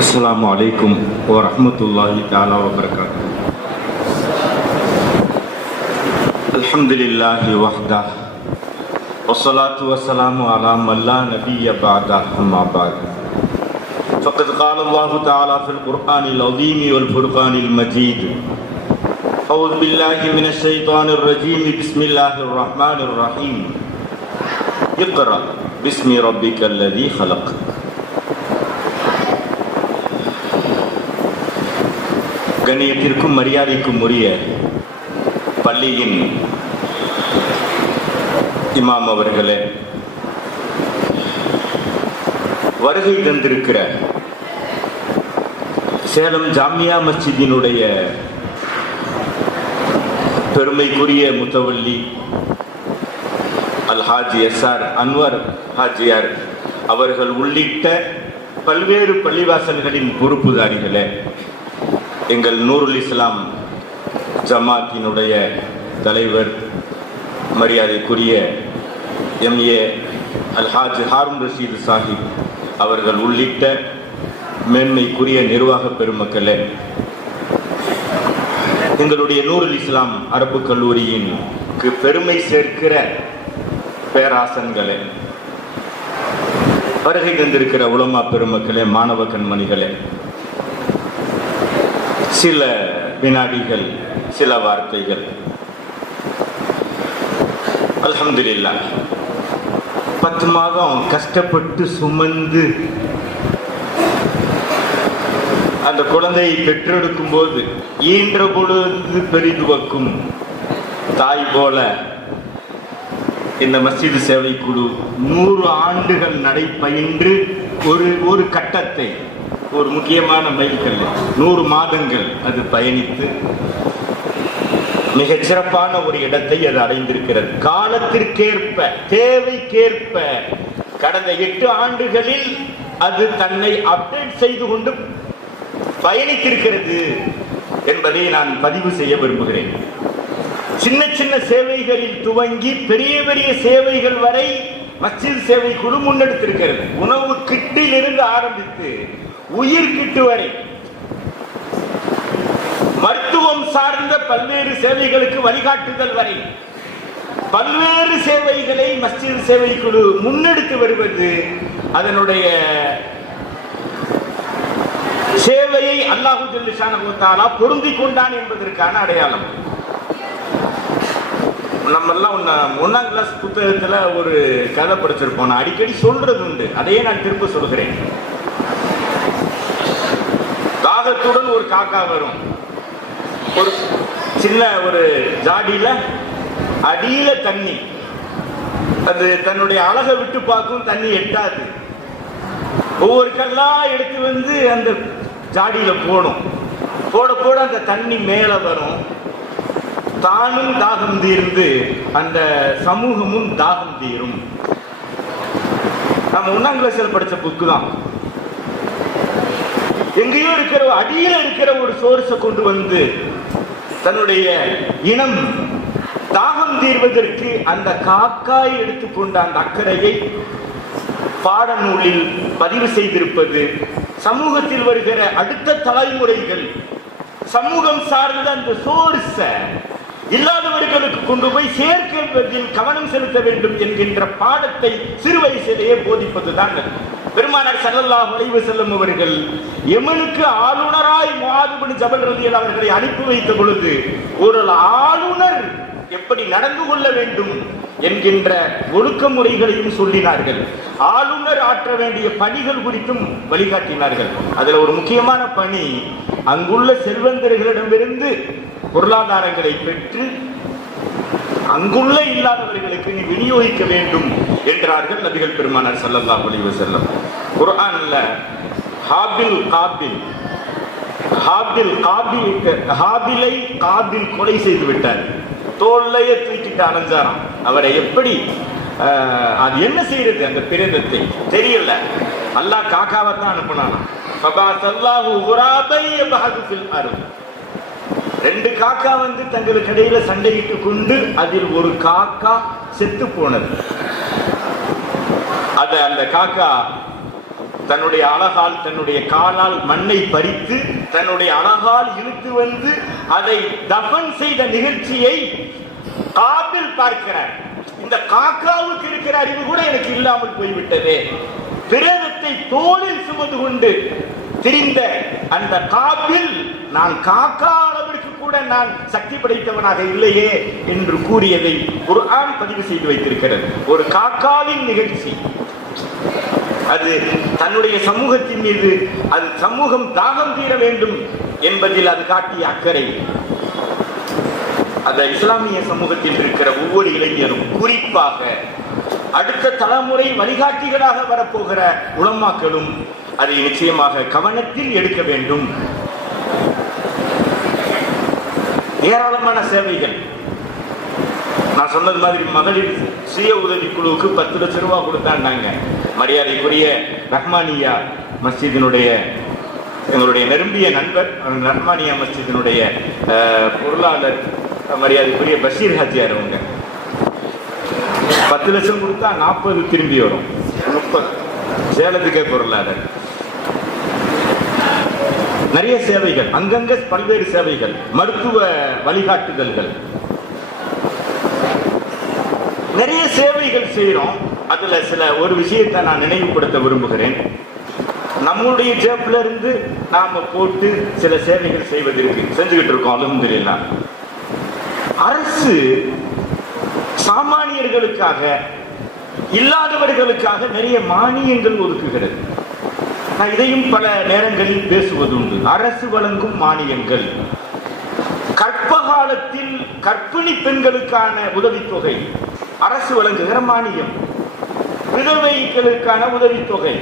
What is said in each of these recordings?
السلام عليكم ورحمة الله تعالى وبركاته الحمد لله وحده والصلاة والسلام على من لا نبي بعده أما بعد فقد قال الله تعالى في القرآن العظيم والفرقان المجيد أعوذ بالله من الشيطان الرجيم بسم الله الرحمن الرحيم اقرأ باسم ربك الذي خلق கண்ணியத்திற்கும் மரியாதைக்கும் உரிய பள்ளியின் இமாம் அவர்களே வருகை தந்திருக்கிற சேலம் ஜாமியா மஸ்ஜிதினுடைய பெருமைக்குரிய முத்தவல்லி அல்ஹாஜி எஸ் ஆர் அன்வர் ஹாஜியார் அவர்கள் உள்ளிட்ட பல்வேறு பள்ளிவாசல்களின் பொறுப்புதாரிகளே எங்கள் நூருல் இஸ்லாம் ஜமாத்தினுடைய தலைவர் மரியாதைக்குரிய எம்ஏ அல்ஹாஜ் ஹாரூன் ரஷீது சாஹிப் அவர்கள் உள்ளிட்ட மேன்மைக்குரிய நிர்வாக பெருமக்களே எங்களுடைய நூருல் இஸ்லாம் அரபு கல்லூரியின் பெருமை சேர்க்கிற பேராசன்களே வருகை தந்திருக்கிற உலமா பெருமக்களே மாணவ கண்மணிகளே சில வினாடிகள் சில வார்த்தைகள். அலமதுல்லா பத்து மாதம் கஷ்டப்பட்டு சுமந்து அந்த குழந்தையை பெற்றெடுக்கும் போது ஈன்ற பொழுது பெரிதுவக்கும் தாய் போல இந்த மஸ்ஜிது சேவை குழு நூறு ஆண்டுகள் நடைபயின்று ஒரு ஒரு கட்டத்தை ஒரு முக்கியமான மைல்கல். நூறு மாதங்கள் அது பயணித்து மிகச் சிறப்பான ஒரு இடத்தை அது அடைந்திருக்கிறது. காலத்திற்கேற்ப தேவைக்கேற்ப கடந்த எட்டு ஆண்டுகளில் அது தன்னை அப்டேட் செய்து கொண்டு பயணித்திருக்கிறது என்பதை நான் பதிவு செய்ய விரும்புகிறேன். சின்ன சின்ன சேவைகளில் துவங்கி பெரிய பெரிய சேவைகள் வரை மஸ்ஜித் சேவை குழு முன்னெடுத்திருக்கிறது. உணவு கிட்டிலிருந்து ஆரம்பித்து உயிர் கிட்டு வரை. மருத்துவம் சார்ந்த பல்வேறு சேவைகளுக்கு வழிகாட்டுதல் வரை. பல்வேறு சேவைகளை மஸ்ஜித் சேவை குழு முன்னெடுத்து வருவது அதனுடைய சேவையை அல்லாஹு ஜல்லிஷானா பொருந்தி கொண்டான் என்பதற்கான அடையாளம். நம்ம எல்லாம் ஒன்னாம் கிளாஸ் புத்தகத்துல ஒரு கதை படிச்சிருப்போம். நான் அடிக்கடி சொல்றது உண்டு. அதையே நான் திரும்ப சொல்கிறேன். தாகத்துடன் ஒரு காக்கா வரும். ஒரு சின்ன ஒரு ஜாடியில அடியில தண்ணி. அது தன்னுடைய அழகை விட்டு பார்க்கும் தண்ணி எட்டாது. ஒவ்வொரு கல்லா எடுத்து வந்து அந்த ஜாடியில போடும். போட போட அந்த தண்ணி மேல வரும். தானும் தாகம் தீர்ந்து அந்த சமூகமும் தாகம் தீரும். நம்ம ஒன்னாம் கிளாஸ்ல படிச்ச புக்கு தான். எங்கேயோ இருக்கிற அடியில் இருக்கிற ஒரு சோர்ஸை கொண்டு வந்து தன்னுடைய இனம் தாகம் தீர்வதற்கு அந்த காக்காய் எடுத்துக்கொண்ட அந்த அக்கறையை பாடநூலில் பதிவு செய்திருப்பது சமூகத்தில் வருகிற அடுத்த தலைமுறைகள் சமூகம் சார்ந்த அந்த சோர்ஸை இல்லாதவர்களுக்கு கொண்டு போய் சேர்க்கின்றதில் கவனம் செலுத்த வேண்டும் என்கின்ற பாடத்தை சிறு வயசிலேயே போதிப்பதுதான் பெருமானார் சல்லல்லா அலைஹி செல்லும் அவர்கள் எமனுக்கு ஆளுநராய் மாதுபடி ஜபல் ரதியல் அவர்களை அனுப்பி வைத்த பொழுது ஒரு ஆளுநர் எப்படி நடந்து கொள்ள வேண்டும் என்கின்ற ஒழுக்க முறைகளையும் சொல்லினார்கள். ஆளுநர் ஆற்ற வேண்டிய பணிகள் குறித்தும் வழிகாட்டினார்கள். அதுல ஒரு முக்கியமான பணி அங்குள்ள செல்வந்தர்களிடமிருந்து பொருளாதாரங்களை பெற்று அங்குள்ள இல்லாதவர்களுக்கு நீ விநியோகிக்க வேண்டும் என்றார்கள் நபிகள் பெருமானார் சல்லல்லா அலைஹி வஸல்லம். குரான்ல ஹாபில் காபில் ஹாபில் காபில் ஹாபிலை காபில் கொலை செய்து விட்டார். தோல்லையே தூக்கிட்டு அலைஞ்சாராம். அவரை எப்படி அது என்ன செய்யறது அந்த பிரேதத்தை? தெரியல. அல்லாஹ் காக்காவை தான் அனுப்பினானா ரெண்டு காக்கா வந்து தங்களுக்கு இடையில சண்டையிட்டு கொண்டு அதில் ஒரு காக்கா செத்து போனது. அத அந்த காக்கா தன்னுடைய அழகால் தன்னுடைய காலால் மண்ணை பறித்து தன்னுடைய அழகால் இழுத்து வந்து அதை தபன் செய்த நிகழ்ச்சியை காப்பில் பார்க்கிறார். இந்த காக்காவுக்கு இருக்கிற அறிவு கூட எனக்கு இல்லாமல் போய்விட்டதே. பிரேதத்தை தோளில் சுமந்து கொண்டு திரிந்த அந்த காப்பில் நான் காக்கா அளவிற்கு கூட நான் சக்தி படைத்தவனாக இல்லையே என்று கூறியதை ஒரு ஆண் பதிவு செய்து வைத்திருக்கிறது. ஒரு காக்காவின் நிகழ்ச்சி. அது தன்னுடைய சமூகத்தின் மீது அது சமூகம் தாகம் தீர வேண்டும் என்பதில் அது காட்டிய அக்கறை. அந்த இஸ்லாமிய சமூகத்தில் இருக்கிற ஒவ்வொரு இளைஞரும் குறிப்பாக அடுத்த தலைமுறை வழிகாட்டிகளாக வரப்போகிற உளமாக்களும் அதை நிச்சயமாக கவனத்தில் எடுக்க வேண்டும். ஏராளமான சேவைகள். நான் சொன்னது மாதிரி மகளிர் சுய உதவி குழுவுக்கு பத்து லட்சம் ரூபாய் கொடுத்தாண்டாங்க மரியாதைக்குரிய ரஹ்மானியா மஸ்ஜிதினுடைய எங்களுடைய நெருங்கிய நண்பர் ரஹ்மானியா மஸ்ஜிதினுடைய பொருளாளர் மரியாதைக்குரிய பஷீர் ஹாஜியார் அவங்க. பத்து லட்சம் கொடுத்தா நாற்பது திரும்பி வரும். முப்பது. சேலத்துக்கே பொருளாளர். நிறைய சேவைகள் அங்கங்க பல்வேறு சேவைகள் மருத்துவ வழிகாட்டுதல்கள். நிறைய சேவைகள் செய்யறோம் அதுல சில ஒரு விஷயத்தை நான் நினைவுபடுத்த விரும்புகிறேன். நம்முடைய ஜேப்ல இருந்து நாம போட்டு சில சேவைகள் செய்வதற்கு செஞ்சுக்கிட்டு இருக்கோம் அலுவலா அரசு சாமானியர்களுக்காக இல்லாதவர்களுக்காக நிறைய மானியங்கள் ஒதுக்குகிறது. நான் இதையும் பல நேரங்களில் பேசுவதுண்டு. அரசு வழங்கும் மானியங்கள். கற்ப காலத்தில் கர்ப்பிணி பெண்களுக்கான உதவித்தொகை. அரசு வழங்குகிற மானியம். விதவைகளுக்கான உதவித்தொகை.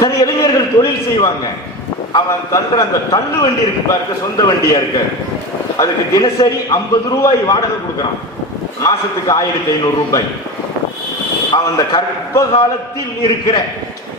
நிறைய இளைஞர்கள் தொழில் செய்வாங்க. அவன் தள்ளுற அந்த தள்ளு வண்டி இருக்கு பார்க்க சொந்த வண்டியா இருக்க. அதுக்கு தினசரி ஐம்பது ரூபாய் வாடகை கொடுக்குறான். மாசத்துக்கு ஆயிரத்தி ஐநூறு ரூபாய். அந்த கர்ப்ப காலத்தில் இருக்கிற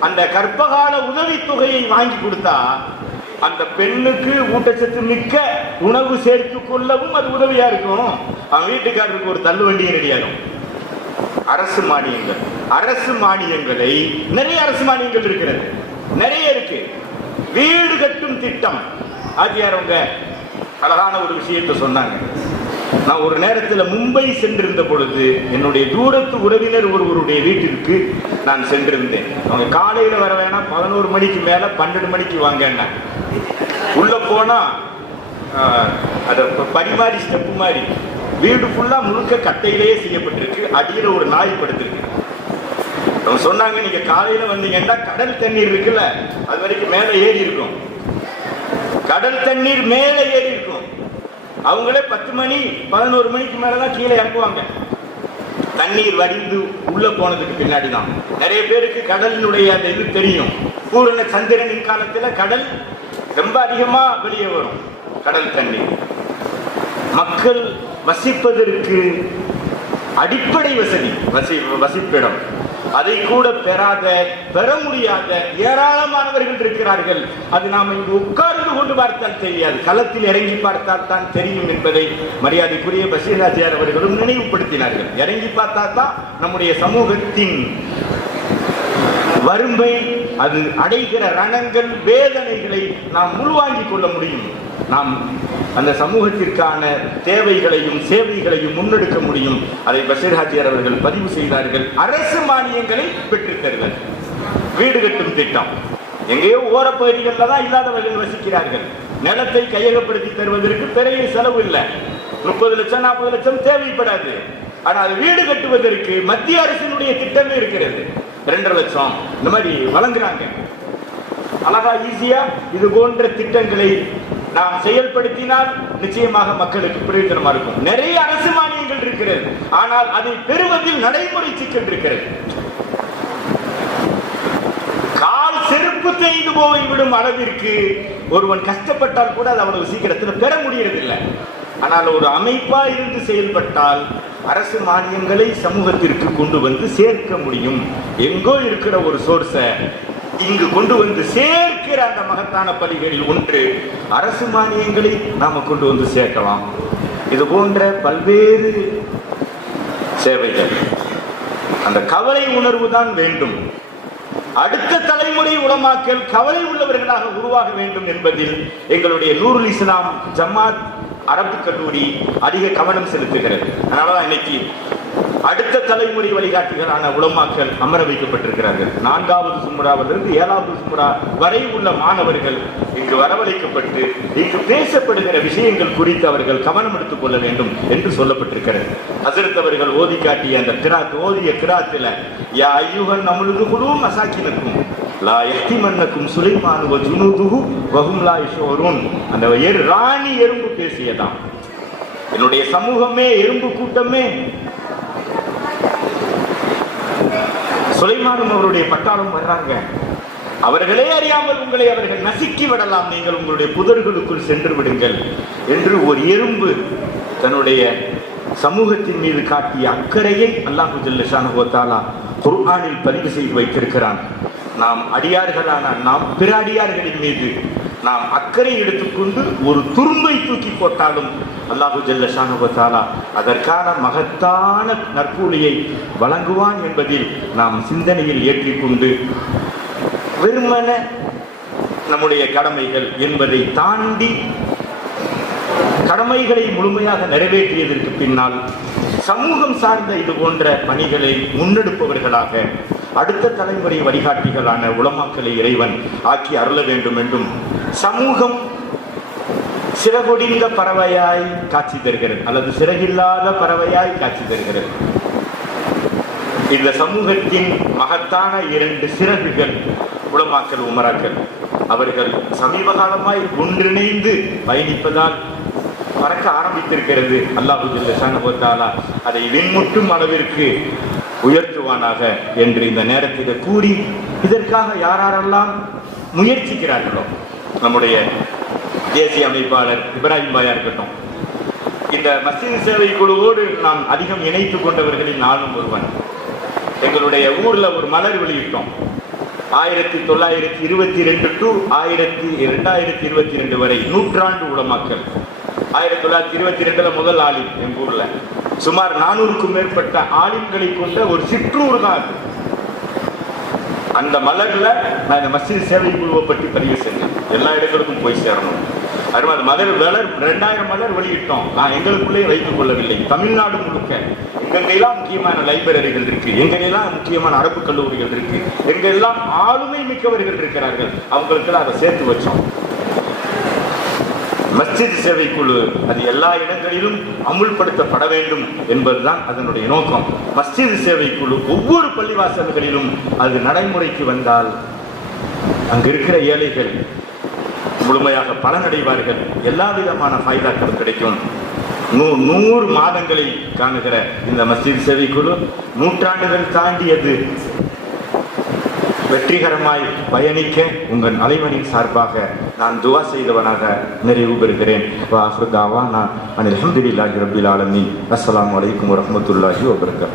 அந்த கர்ப்பகால உதவித்தொகையை வாங்கி கொடுத்தா அந்த பெண்ணுக்கு ஊட்டச்சத்து மிக்க உணவு சேர்த்து கொள்ளவும் அது உதவியா இருக்கும். அவன் வீட்டுக்காரருக்கு ஒரு தள்ளுவண்டி ரெடியாகும் அரசு மானியங்கள். அரசு மானியங்களை நிறைய அரசு மானியங்கள் இருக்கிறது. நிறைய இருக்கு. வீடு கட்டும் திட்டம். ஆச்சியார் அவங்க அழகான ஒரு விஷயத்தை சொன்னாங்க. நான் ஒரு நேரத்தில் மும்பை சென்றிருந்த பொழுது என்னுடைய தூரத்து உறவினர் ஒருவருடைய வீட்டிற்கு நான் சென்றிருந்தேன். அவங்க காலையில் வர வேணாம் பதினோரு மணிக்கு மேலே பன்னெண்டு மணிக்கு வாங்கன்னா உள்ள போனா ஆஹ், பரிமாறி ஸ்டெப்பு மாதிரி. வீடு ஃபுல்லா முழுக்க கட்டையிலேயே செய்யப்பட்டிருக்கு. அடியில் ஒரு நாய் படுத்திருக்கு. அவங்க சொன்னாங்க நீங்க காலையில வந்தீங்கன்னா கடல் தண்ணீர் இருக்குல்ல அது வரைக்கும் மேலே ஏறி இருக்கும். கடல் தண்ணீர் மேலே ஏறி இருக்கும். அவங்களே பத்து மணி பதினோரு மணிக்கு மேலதான் கீழே இறக்குவாங்க தண்ணீர் வடிந்து உள்ள போனதுக்கு பின்னாடி தான் நிறைய பேருக்கு கடலினுடைய அந்த இது தெரியும். பூரண சந்திரனின் காலத்துல கடல் ரொம்ப அதிகமா வெளியே வரும் கடல் தண்ணீர். மக்கள் வசிப்பதற்கு அடிப்படை வசதி வசி வசிப்பிடம். அதை கூட பெறாத பெற முடியாத ஏராளமானவர்கள் இருக்கிறார்கள். அது நாம் இங்கு உட்கார்ந்து கொண்டு பார்த்தால் தெரியாது. களத்தில் இறங்கி பார்த்தால் தான் தெரியும் என்பதை மரியாதைக்குரிய பசீராஜியார் அவர்களும் நினைவுபடுத்தினார்கள். இறங்கி பார்த்தா தான் நம்முடைய சமூகத்தின் வறுமை அது அடைகிற ரணங்கள் வேதனைகளை நாம் உள்வாங்கிக் கொள்ள முடியும். நாம் அந்த சமூகத்திற்கான தேவைகளையும் சேவைகளையும் முன்னெடுக்க முடியும். அதை பஷீர் ஹாஜியார் அவர்கள் பதிவு செய்தார்கள். அரசு மானியங்களை பெற்றுத் தருதல். வீடு கட்டும் திட்டம். எங்கேயோ ஓரப்பகுதிகளில் தான் இல்லாதவர்கள் வசிக்கிறார்கள். நிலத்தை கையகப்படுத்தி தருவதற்கு பெரிய செலவு இல்லை. முப்பது லட்சம் நாற்பது லட்சம் தேவைப்படாது. ஆனால் வீடு கட்டுவதற்கு மத்திய அரசினுடைய திட்டமே இருக்கிறது. ரெண்டரை லட்சம். இந்த மாதிரி வழங்குறாங்க. அழகா ஈஸியா இது போன்ற திட்டங்களை நாம் செயல்படுத்தினால் நிச்சயமாக மக்களுக்கு பிரயோஜனமா இருக்கும். நிறைய அரசு மானியங்கள் இருக்கிறது. ஆனால் அதை பெறுவதில் நடைமுறை சிக்கல் இருக்கிறது கால் செருப்பு தேய்ந்து போய்விடும் அளவிற்கு ஒருவன் கஷ்டப்பட்டால் கூட அது அவ்வளவு சீக்கிரத்தில் பெற முடியறதில்லை. ஆனால் ஒரு அமைப்பா இருந்து செயல்பட்டால் அரசு மானியங்களை சமூகத்திற்கு கொண்டு வந்து சேர்க்க முடியும். எங்கோ இருக்கிற ஒரு சோர்ஸை இங்கு கொண்டு வந்து சேர்க்கிற அந்த மகத்தான பணிகளில் ஒன்று அரசு மானியங்களை நாம கொண்டு வந்து சேர்க்கலாம். இது போன்ற பல்வேறு சேவைகள். அந்த கவலை உணர்வு தான் வேண்டும். அடுத்த தலைமுறை உலமாக்கல் கவலை உள்ளவர்களாக உருவாக வேண்டும் என்பதில் எங்களுடைய நூருல் இஸ்லாம் ஜமாத் அரபு கல்லூரி அதிக கவனம் செலுத்துகிறது. அதனாலதான் இன்னைக்கு அடுத்த தலைமுறை வழிகாட்டிகளான உலமாக்கள் அமர வைக்கப்பட்டிருக்கிறார்கள். நான்காவது சுமராவிலிருந்து ஏழாவது சுமரா வரை உள்ள மாணவர்கள் இங்கு வரவழைக்கப்பட்டு இங்கு பேசப்படுகிற விஷயங்கள் குறித்து அவர்கள் கவனம் எடுத்துக் கொள்ள வேண்டும் என்று சொல்லப்பட்டிருக்கிறது. அசரத் அவர்கள் ஓதி காட்டிய அந்த கிராத் ஓதிய கிராத்துல யா ஐயுகன் நம்மளுக்கு குழு மசாக்கினக்கும் லா எஹ்திமன்னக்கும் சுலைமான் வ ஜுனூதுஹு லா அந்த ராணி எறும்பு பேசியதான் என்னுடைய சமூகமே எறும்பு கூட்டமே சுலைமானும் அவருடைய பட்டாளம் வர்றாங்க. அவர்களே அறியாமல் உங்களை அவர்கள் நசுக்கி விடலாம். நீங்கள் உங்களுடைய புதர்களுக்குள் சென்று விடுங்கள் என்று ஒரு எறும்பு தன்னுடைய சமூகத்தின் மீது காட்டிய அக்கறையை அல்லாஹு ஜல்லஷானுவத்தாலா குர்ஆனில் பதிவு செய்து வைத்திருக்கிறான். நாம் அடியார்களான நாம் பிற அடியார்களின் மீது நாம் அக்கறை எடுத்துக்கொண்டு ஒரு துரும்பை தூக்கி போட்டாலும் அல்லாஹு ஜல்லஷானுவத்தாலா அதற்கான மகத்தான நற்கூலியை வழங்குவான் என்பதில் நாம் சிந்தனையில் ஏற்றிக்கொண்டு வெறுமன நம்முடைய கடமைகள் என்பதை தாண்டி கடமைகளை முழுமையாக நிறைவேற்றியதற்கு பின்னால் சமூகம் சார்ந்த இது போன்ற பணிகளை முன்னெடுப்பவர்களாக அடுத்த தலைமுறை வழிகாட்டிகளான உளமாக்களை இறைவன் ஆக்கி அருள வேண்டும் என்றும் சமூகம் சிறகுடிந்த பறவையாய் காட்சி தருகிறது. அல்லது சிறகில்லாத பறவையாய் காட்சி தருகிறது. இந்த சமூகத்தின் மகத்தான இரண்டு சிறகுகள் உலமாக்கல் உமராக்கள் அவர்கள் சமீப காலமாய் ஒன்றிணைந்து பயணிப்பதால் பறக்க ஆரம்பித்திருக்கிறது. அல்லாஹு ஜல்லஷானுவத்தாலா அதை விண்முட்டும் அளவிற்கு உயர்த்துவானாக என்று இந்த நேரத்தில் கூறி இதற்காக யாரெல்லாம் முயற்சிக்கிறார்களோ நம்முடைய தேசிய அமைப்பாளர் இப்ராஹிம் பாயா இருக்கட்டும். இந்த மஸ்ஜித் சேவை குழுவோடு நான் அதிகம் இணைத்துக் கொண்டவர்களில் நானும் ஒருவன். எங்களுடைய ஊர்ல ஒரு மலர் வெளியிட்டோம். ஆயிரத்தி தொள்ளாயிரத்தி இருபத்தி ரெண்டு டு ஆயிரத்தி இரண்டாயிரத்தி இருபத்தி ரெண்டு வரை நூற்றாண்டு உலமாக்கல் ஆயிரத்தி தொள்ளாயிரத்தி இருபத்தி ரெண்டுல முதல் ஆலிம் எங்க ஊர்ல. சுமார் நானூறுக்கும் மேற்பட்ட ஆலிம்களை கொண்ட ஒரு சிற்றூர் தான் அந்த மலர்ல நான் இந்த மஸ்ஜித் சேவை குழுவை பற்றி பதிவு செஞ்சேன். எல்லா இடங்களுக்கும் போய் சேரணும். அறுபது அந்த மலர் ரெண்டாயிரம் மலர் வெளியிட்டோம். நான் எங்களுக்குள்ளே வைத்துக் கொள்ளவில்லை. தமிழ்நாடு முழுக்க. எங்கெல்லாம் முக்கியமான லைப்ரரிகள் இருக்கு எங்கெல்லாம் முக்கியமான அரபு கல்லூரிகள் இருக்கு எங்கெல்லாம் ஆளுமை மிக்கவர்கள் இருக்கிறார்கள் அவங்களுக்கெல்லாம் அதை சேர்த்து வச்சோம். மஸ்ஜித் சேவை குழு அது எல்லா இடங்களிலும் அமுல்படுத்தப்பட வேண்டும் என்பதுதான் அதனுடைய நோக்கம். மஸ்ஜித் சேவை குழு ஒவ்வொரு பள்ளிவாசல்களிலும் அது நடைமுறைக்கு வந்தால் அங்கு இருக்கிற ஏழைகள் முழுமையாக பலனடைவார்கள். எல்லா விதமான ஃபைதாக்களும் கிடைக்கும். நூ நூறு மாதங்களை காணுகிற இந்த மஸ்ஜித் சேவை குழு நூற்றாண்டுகள் தாண்டியது. வெற்றிகரமாய் பயணிக்க உங்கள் அலைவனின் சார்பாக நான் துவா செய்தவனாக நிறைவு பெறுகிறேன். வாஹ்ரு தாவா நான் அனில் அஹமதுல்லாஹி ரபில் ஆலமி அஸ்லாம் வலைக்கம் வரமத்துல்லாஹி வபர்கா